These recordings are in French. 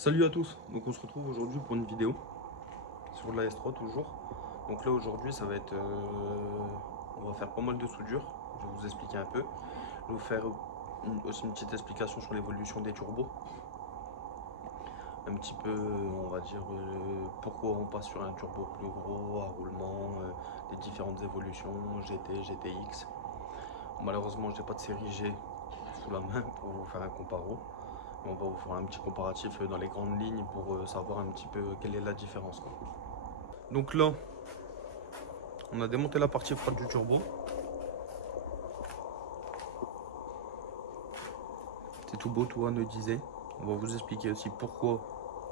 Salut à tous, donc on se retrouve aujourd'hui pour une vidéo sur la S3 toujours. Donc là aujourd'hui ça va être, on va faire pas mal de soudure, je vais vous expliquer un peu. Je vais vous faire aussi une petite explication sur l'évolution des turbos. Un petit peu, on va dire, pourquoi on passe sur un turbo plus gros, à roulement, les différentes évolutions, GT, GTX. Malheureusement j'ai pas de série G sous la main pour vous faire un comparo. On va vous faire un petit comparatif dans les grandes lignes pour savoir un petit peu quelle est la différence, quoi. Donc là, on a démonté la partie froide du turbo. C'est tout beau, tout anodisé. On va vous expliquer aussi pourquoi,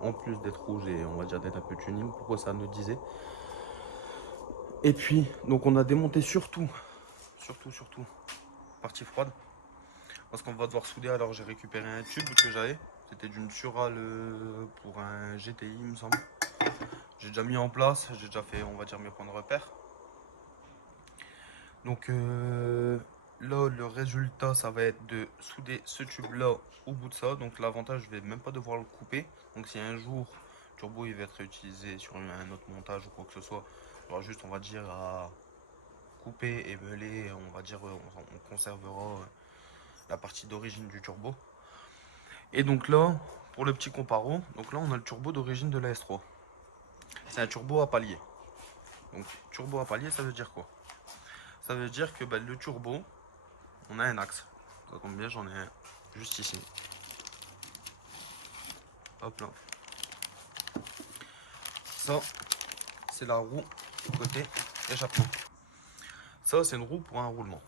en plus d'être rouge et on va dire d'être un peu tuning, pourquoi ça anodisé. Et puis, donc on a démonté surtout, partie froide. Parce qu'on va devoir souder, alors j'ai récupéré un tube que j'avais. C'était d'une Sural pour un GTI, il me semble. J'ai déjà mis en place, j'ai déjà fait, on va dire, mes points de repère. Donc là, le résultat, ça va être de souder ce tube-là au bout de ça. Donc l'avantage, je vais même pas devoir le couper. Donc si un jour, le turbo il va être réutilisé sur un autre montage ou quoi que ce soit, il y aura juste, on va dire, à couper et meuler. On va dire, on conservera la partie d'origine du turbo. Et donc là, pour le petit comparo, donc là, on a le turbo d'origine de la S3. C'est un turbo à palier. Donc turbo à palier, ça veut dire quoi? Ça veut dire que le turbo, on a un axe. Ça tombe bien, j'en ai un juste ici. Hop là. Ça, c'est la roue côté échappement. Ça, c'est une roue pour un roulement.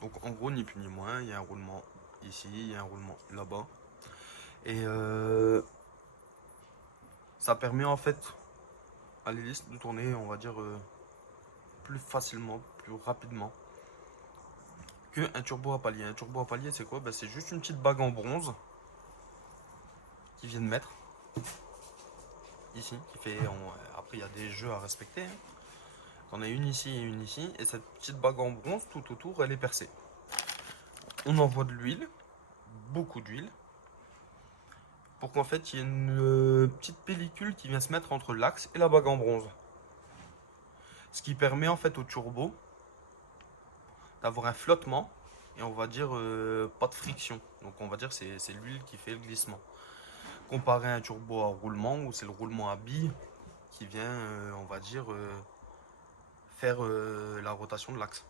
Donc en gros, ni plus ni moins, il y a un roulement ici, il y a un roulement là-bas. Et ça permet en fait à l'hélice de tourner, on va dire, plus facilement, plus rapidement qu'un turbo à palier. Un turbo à palier, c'est quoi? C'est juste une petite bague en bronze qui vient de mettre ici, qui fait. Après, il y a des jeux à respecter, hein. On a une ici et une ici, et cette petite bague en bronze tout autour, elle est percée. On envoie de l'huile, beaucoup d'huile, pour qu'en fait il y ait une petite pellicule qui vient se mettre entre l'axe et la bague en bronze. Ce qui permet en fait au turbo d'avoir un flottement et on va dire pas de friction. Donc on va dire c'est l'huile qui fait le glissement. Comparé à un turbo à roulement où c'est le roulement à billes qui vient, on va dire, faire la rotation de l'axe.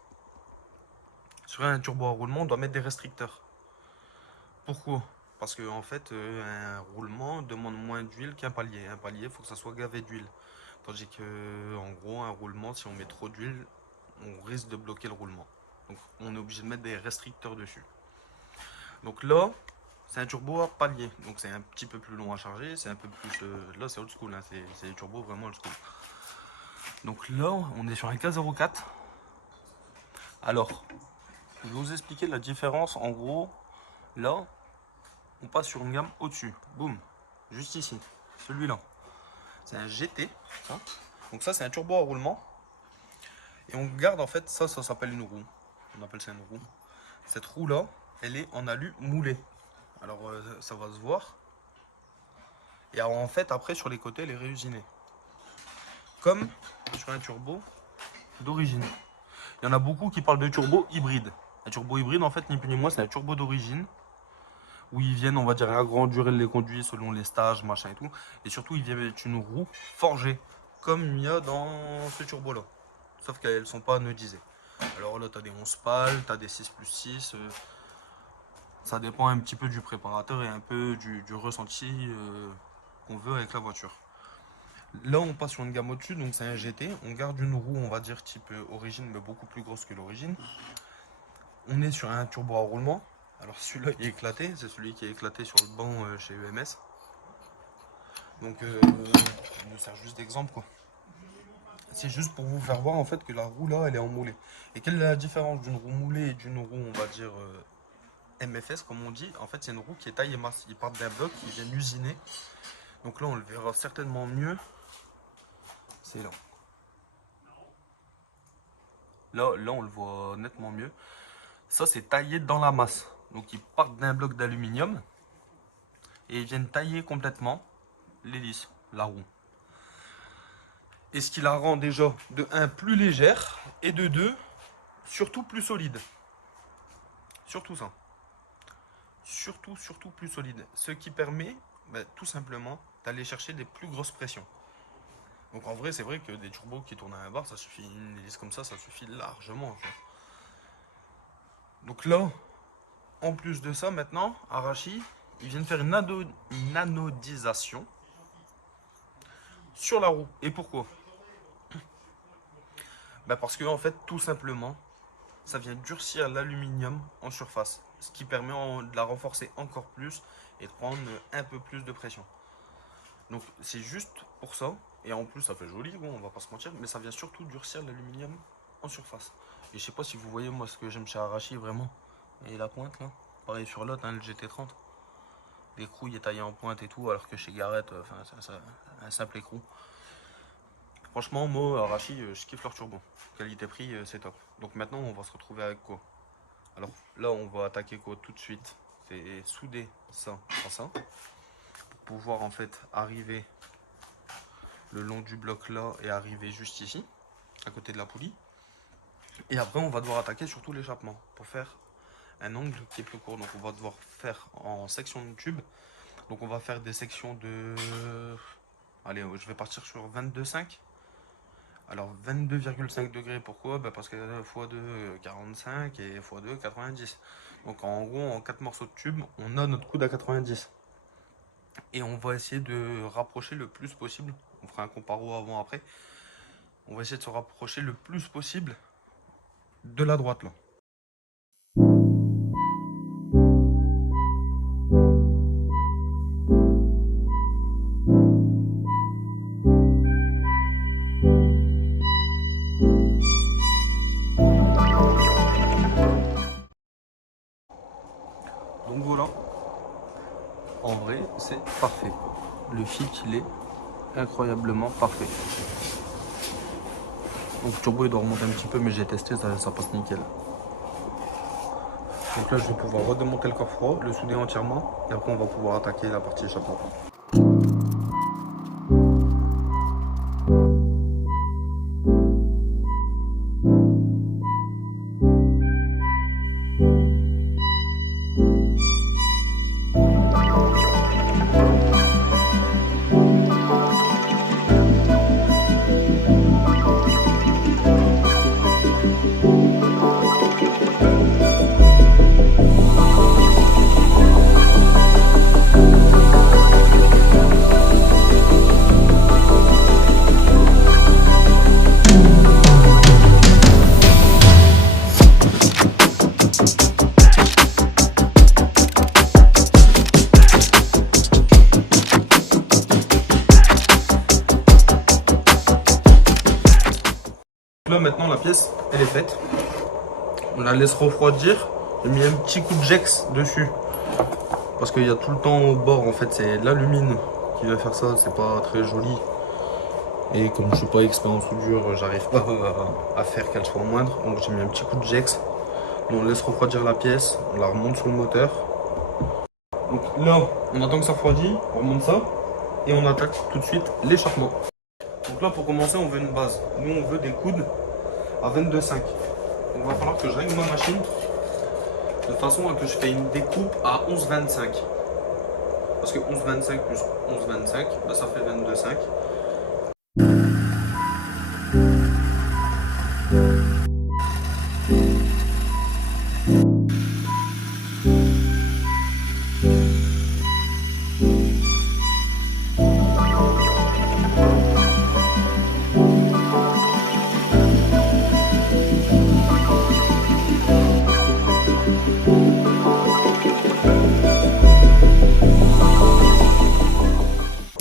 Sur un turbo à roulement, on doit mettre des restricteurs. Pourquoi? Parce que en fait, un roulement demande moins d'huile qu'un palier. Un palier, il faut que ça soit gavé d'huile. Tandis que, en gros, un roulement, si on met trop d'huile, on risque de bloquer le roulement. Donc, on est obligé de mettre des restricteurs dessus. Donc là, c'est un turbo à palier. Donc, c'est un petit peu plus long à charger. C'est un peu plus. Là, c'est old school. Hein, c'est des turbos vraiment old school. Donc là, on est sur un K04. Alors, je vais vous expliquer la différence. En gros, là, on passe sur une gamme au-dessus. Boum. Juste ici. Celui-là. C'est un GT. Ça. Donc ça, c'est un turbo à roulement. Et on garde en fait, ça s'appelle une roue. On appelle ça une roue. Cette roue-là, elle est en alu moulé. Alors ça va se voir. Et alors, en fait, après, sur les côtés, elle est réusinée. Comme sur un turbo d'origine. Il y en a beaucoup qui parlent de turbo hybride. Un turbo hybride, en fait, ni plus ni moins, c'est un turbo d'origine. Où ils viennent, on va dire, agrandir les conduits selon les stages, machin et tout. Et surtout, ils viennent avec une roue forgée. Comme il y a dans ce turbo-là. Sauf qu'elles ne sont pas anodisées. Alors là, tu as des 11 pales, tu as des 6+6. Ça dépend un petit peu du préparateur et un peu du ressenti qu'on veut avec la voiture. Là, on passe sur une gamme au-dessus, donc c'est un GT. On garde une roue, on va dire type origine, mais beaucoup plus grosse que l'origine. On est sur un turbo à roulement. Alors celui-là, il est éclaté. C'est celui qui est éclaté sur le banc chez EMS. Donc, on nous sert juste d'exemple, quoi. C'est juste pour vous faire voir en fait que la roue là, elle est en moulé. Et quelle est la différence d'une roue moulée et d'une roue, on va dire, MFS, comme on dit? En fait, c'est une roue qui est taille et masse. Ils partent d'un bloc, ils viennent usiner. Donc là, on le verra certainement mieux. C'est là. Là, on le voit nettement mieux. Ça, c'est taillé dans la masse. Donc, ils partent d'un bloc d'aluminium. et ils viennent tailler complètement l'hélice, la roue. Et ce qui la rend déjà de 1 plus légère et de 2 surtout plus solide. Surtout ça. Surtout plus solide. Ce qui permet tout simplement d'aller chercher des plus grosses pressions. Donc en vrai, c'est vrai que des turbos qui tournent à 1 bar, ça suffit. Une hélice comme ça suffit largement. Donc là, en plus de ça, maintenant, Arashi, ils viennent faire une anodisation sur la roue. Et pourquoi? Parce que en fait, tout simplement, ça vient durcir l'aluminium en surface, ce qui permet de la renforcer encore plus et de prendre un peu plus de pression. Donc c'est juste pour ça, et en plus ça fait joli, bon, on va pas se mentir, mais ça vient surtout durcir l'aluminium en surface. Et je sais pas si vous voyez moi ce que j'aime chez Arashi vraiment, et la pointe là, pareil sur l'autre, hein, le GT30, l'écrou il est taillé en pointe et tout, alors que chez Garrett, c'est un simple écrou. Franchement, moi, Arashi, je kiffe leur turbo. Qualité-prix, c'est top. Donc maintenant, on va se retrouver avec quoi? Alors là, on va attaquer quoi tout de suite? C'est souder ça à ça. Pour pouvoir en fait arriver le long du bloc là et arriver juste ici, à côté de la poulie. Et après, on va devoir attaquer surtout l'échappement pour faire un angle qui est plus court. Donc on va devoir faire en section de tube. Donc on va faire des sections de... Allez, je vais partir sur 22,5. Alors 22,5 degrés, pourquoi? Parce que x2 45 et x2 90. Donc en gros, en 4 morceaux de tube, on a notre coude à 90. Et on va essayer de rapprocher le plus possible. On fera un comparo avant-après. On va essayer de se rapprocher le plus possible de la droite là. Donc voilà, en vrai c'est parfait. Le fit il est incroyablement parfait. Donc le turbo il doit remonter un petit peu, mais j'ai testé, ça passe nickel. Donc là je vais pouvoir redémonter le corps froid, le souder entièrement, et après on va pouvoir attaquer la partie échappement. Là maintenant la pièce elle est faite, on la laisse refroidir. J'ai mis un petit coup de Jex dessus parce qu'il y a tout le temps au bord, en fait c'est l'alumine qui va faire ça, c'est pas très joli, et comme je suis pas expert en soudure, j'arrive pas à faire qu'elle soit moindre, donc j'ai mis un petit coup de Jex. On laisse refroidir la pièce, on la remonte sur le moteur. Donc là on attend que ça refroidit, on remonte ça et on attaque tout de suite l'échappement. Donc là pour commencer on veut une base, nous on veut des coudes à 22,5. Donc il va falloir que je règle ma machine de façon à que je fais une découpe à 11,25. Parce que 11,25 plus 11,25, ça fait 22,5.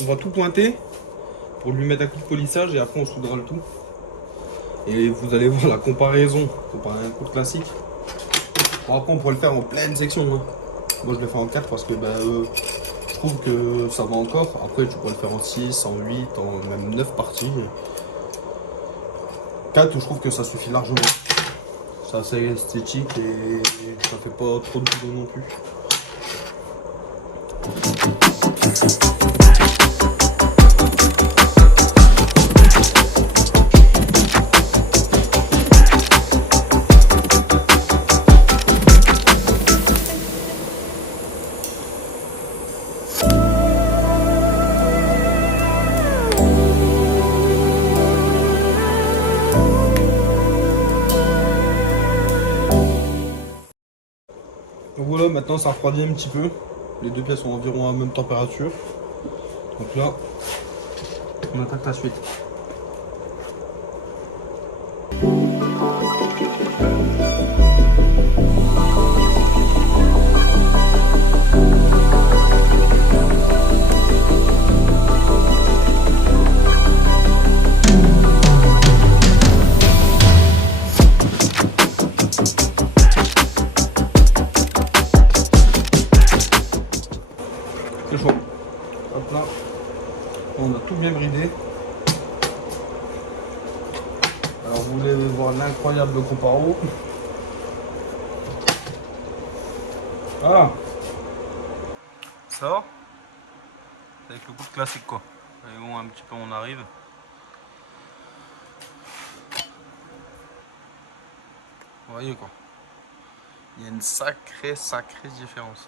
On va tout pointer pour lui mettre un coup de polissage et après on soudera le tout. Et vous allez voir la comparaison comparé à un coude classique. Bon, après on pourrait le faire en pleine section. Hein. Moi je le fais en 4 parce que je trouve que ça va encore. Après tu pourrais le faire en 6, en 8, en même 9 parties. 4 je trouve que ça suffit largement. C'est assez esthétique et ça fait pas trop de boulot non plus. Donc voilà, maintenant ça refroidit un petit peu. Les deux pièces sont environ à la même température. Donc là, on attaque la suite. C'est chaud. Hop là. On a tout bien bridé. Alors vous voulez voir l'incroyable comparo. Ah, ça va. Avec le coup de classique quoi. Et bon, un petit peu on arrive. Vous voyez quoi. Il y a une sacrée différence.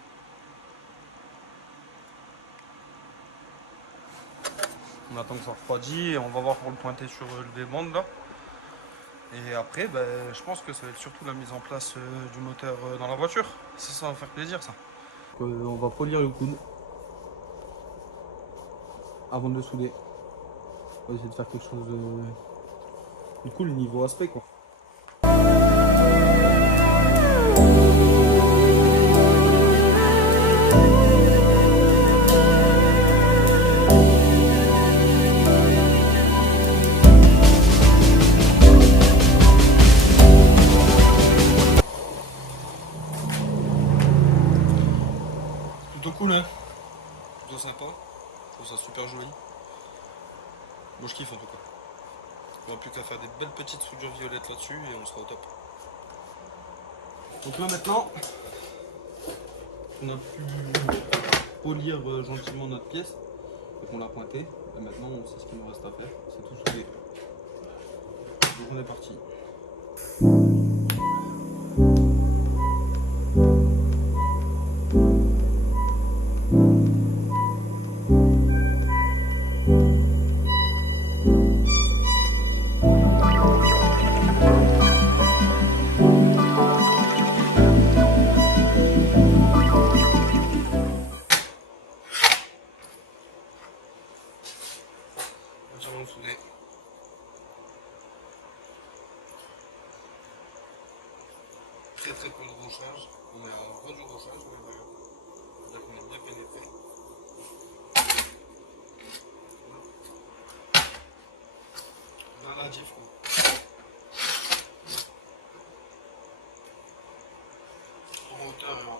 On attend que ça refroidit et on va voir pour le pointer sur le V-band là. Et après, ben, je pense que ça va être surtout la mise en place du moteur dans la voiture. Ça va faire plaisir ça. On va polir le coude avant de le souder. On va essayer de faire quelque chose de cool niveau aspect quoi. Plutôt cool hein, plutôt sympa, je trouve ça super joli. Moi je kiffe en tout cas. On n'a plus qu'à faire des belles petites soudures violettes là-dessus et on sera au top. Donc là maintenant, on a pu polir gentiment notre pièce et qu'on l'a pointée. Et maintenant on sait ce qu'il nous reste à faire, c'est tout souder. Donc on est parti. Entièrement soudé. Très peu de rochage. On est à 20 jours de rochage, mais on est bien pénétré. Maladif quoi. En hauteur et en haut.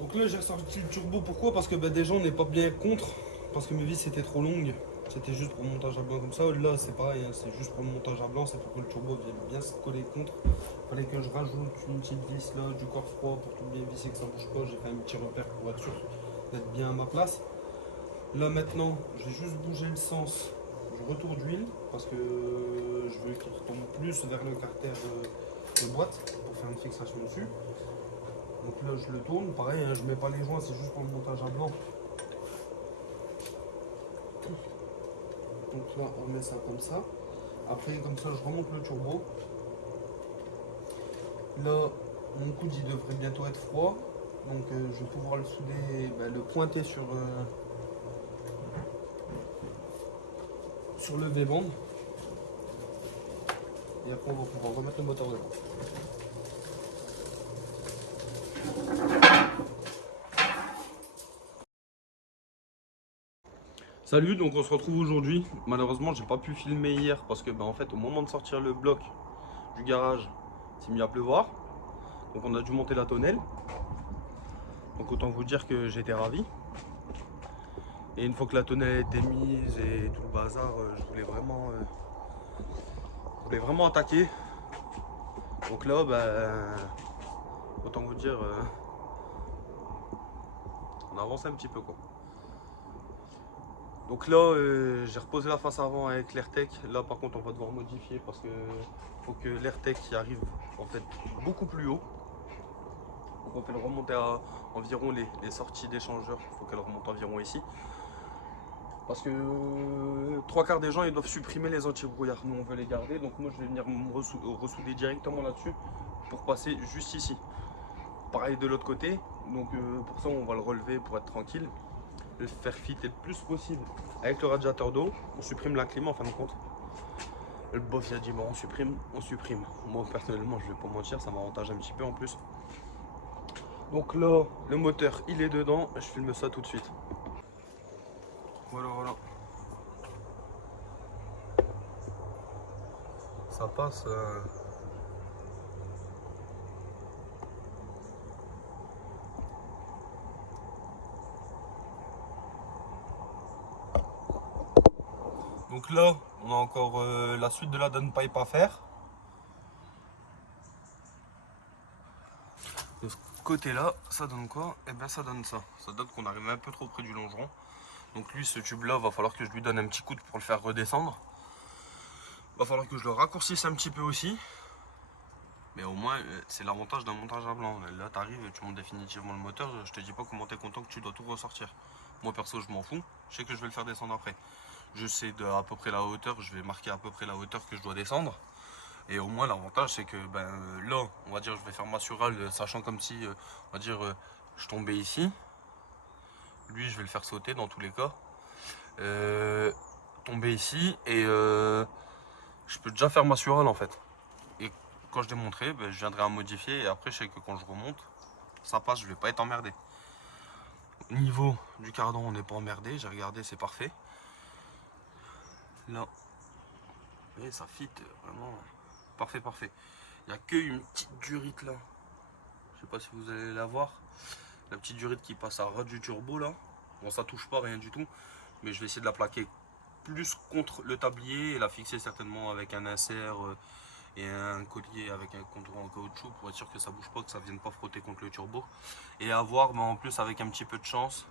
Donc là j'ai ressorti le turbo, pourquoi? Parce que bah, déjà on n'est pas bien contre, parce que mes vis étaient trop longues, c'était juste pour le montage à blanc comme ça. Là c'est pareil, hein, c'est juste pour le montage à blanc, c'est pour que le turbo vienne bien se coller contre. Il fallait que je rajoute une petite vis là, du corps froid pour tout bien visser, que ça bouge pas. J'ai fait un petit repère pour être sûr d'être bien à ma place. Là maintenant j'ai juste bougé le sens du retour d'huile, parce que je veux qu'il retombe plus vers le carter de boîte pour faire une fixation dessus. Donc là je le tourne, pareil, hein, je mets pas les joints, c'est juste pour le montage à blanc. Donc là on met ça comme ça. Après comme ça je remonte le turbo. Là mon coude il devrait bientôt être froid. Donc je vais pouvoir le souder, le pointer sur le V-band. Et après on va pouvoir remettre le moteur dedans. Salut, donc on se retrouve aujourd'hui. Malheureusement j'ai pas pu filmer hier parce que en fait au moment de sortir le bloc du garage, il s'est mis à pleuvoir. Donc on a dû monter la tonnelle. Donc autant vous dire que j'étais ravi. Et une fois que la tonnelle était mise et tout le bazar, je voulais vraiment attaquer. Donc là autant vous dire, on avance un petit peu quoi. Donc là, j'ai reposé la face avant avec l'AirTech. Là, par contre, on va devoir modifier parce que faut que l'AirTech arrive en fait beaucoup plus haut. Donc on fait le remonter à environ les sorties d'échangeurs. Il faut qu'elle remonte environ ici. Parce que trois quarts des gens ils doivent supprimer les anti-brouillards. Nous on veut les garder. Donc moi je vais venir me ressouder directement là-dessus pour passer juste ici. Pareil de l'autre côté. Donc pour ça on va le relever pour être tranquille. Le faire fitter le plus possible avec le radiateur d'eau. On supprime la clim en fin de compte. Le boss il a dit bon on supprime, on supprime. Moi personnellement je vais pas mentir, ça m'avantage un petit peu en plus. Donc là le moteur il est dedans, je filme ça tout de suite. Voilà voilà. Ça passe. Donc là, on a encore la suite de la downpipe à faire. De ce côté-là, ça donne quoi? Eh bien ça donne ça. Ça donne qu'on arrive un peu trop près du longeron. Donc lui, ce tube-là, va falloir que je lui donne un petit coup pour le faire redescendre. Va falloir que je le raccourcisse un petit peu aussi. Mais au moins, c'est l'avantage d'un montage à blanc. Là, tu arrives et tu montes définitivement le moteur. Je te dis pas comment t'es content que tu dois tout ressortir. Moi, perso, je m'en fous. Je sais que je vais le faire descendre après. Je sais à peu près la hauteur. Je vais marquer à peu près la hauteur que je dois descendre. Et au moins, l'avantage, c'est que là, on va dire, je vais faire ma surale, sachant comme si, on va dire, je tombais ici. Lui, je vais le faire sauter dans tous les cas. Tomber ici et je peux déjà faire ma surale en fait. Et quand je démonterai, je viendrai à modifier et après, je sais que quand je remonte, ça passe, je vais pas être emmerdé. Au niveau du cardan, on n'est pas emmerdé. J'ai regardé, c'est parfait. Là, et ça fit vraiment parfait, parfait. Il n'y a qu'une petite durite là. Je sais pas si vous allez la voir. La petite durite qui passe à ras du turbo là. Bon, ça touche pas, rien du tout. Mais je vais essayer de la plaquer plus contre le tablier et la fixer certainement avec un insert et un collier avec un contour en caoutchouc pour être sûr que ça bouge pas, que ça vienne pas frotter contre le turbo. Et à voir, mais en plus avec un petit peu de chance,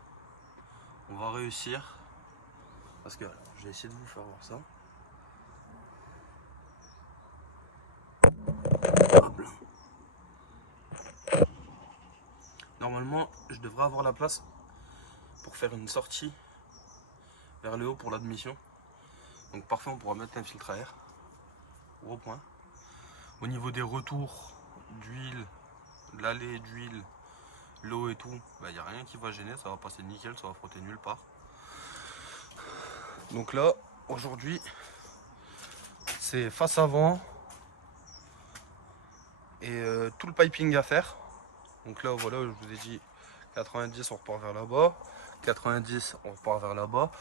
on va réussir. Parce que alors, je vais essayer de vous faire voir ça. Hop là. Normalement, je devrais avoir la place pour faire une sortie vers le haut pour l'admission. Donc parfait, on pourra mettre un filtre à air. Gros point. Au niveau des retours d'huile, de l'allée d'huile, l'eau et tout, il n'y a rien qui va gêner, ça va passer nickel, ça va frotter nulle part. Donc là, aujourd'hui, c'est face avant et tout le piping à faire. Donc là, voilà, je vous ai dit 90, on repart vers là-bas. 90, on repart vers là-bas.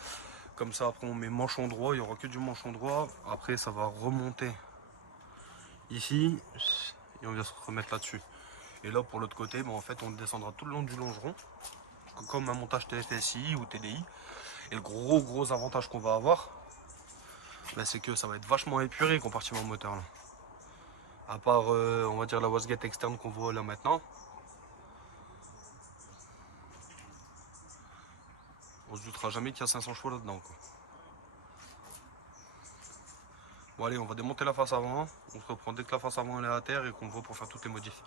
Comme ça, après, on met manchon droit, il n'y aura que du manchon droit. Après, ça va remonter ici et on vient se remettre là-dessus. Et là, pour l'autre côté, en fait, on descendra tout le long du longeron, comme un montage TFSI ou TDI. Et le gros avantage qu'on va avoir, c'est que ça va être vachement épuré compartiment moteur là. À part on va dire la wastegate externe qu'on voit là maintenant. On se doutera jamais qu'il y a 500 chevaux là-dedans. Bon allez, on va démonter la face avant. On se reprend dès que la face avant elle est à terre et qu'on voit pour faire toutes les modifs.